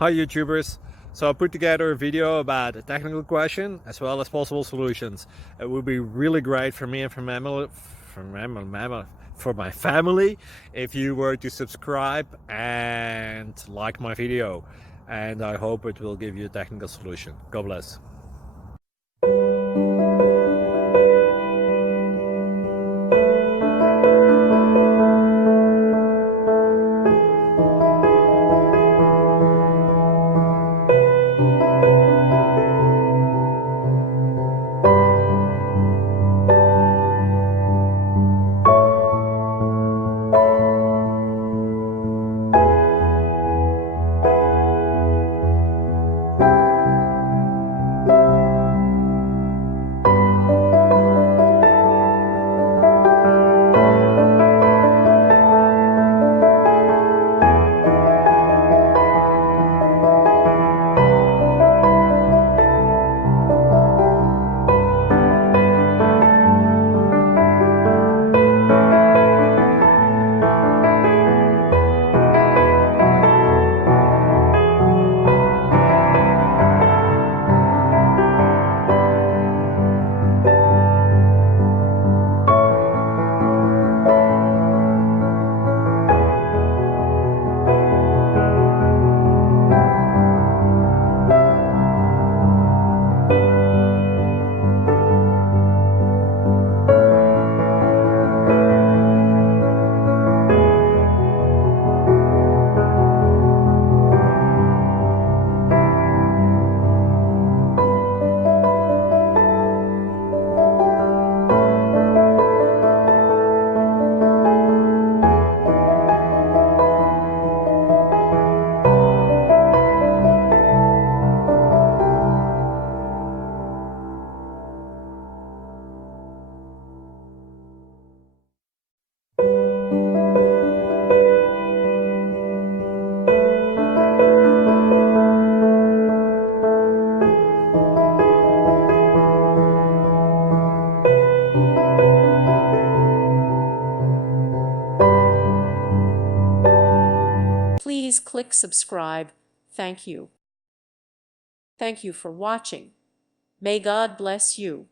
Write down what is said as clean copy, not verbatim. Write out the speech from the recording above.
Hi YouTubers! So I put together a video about a technical question as well as possible solutions. It would be really great for me and for my family if you were to subscribe and like my video, and I hope it will give you a technical solution. God bless. Please click subscribe. Thank you. Thank you for watching. May God bless you.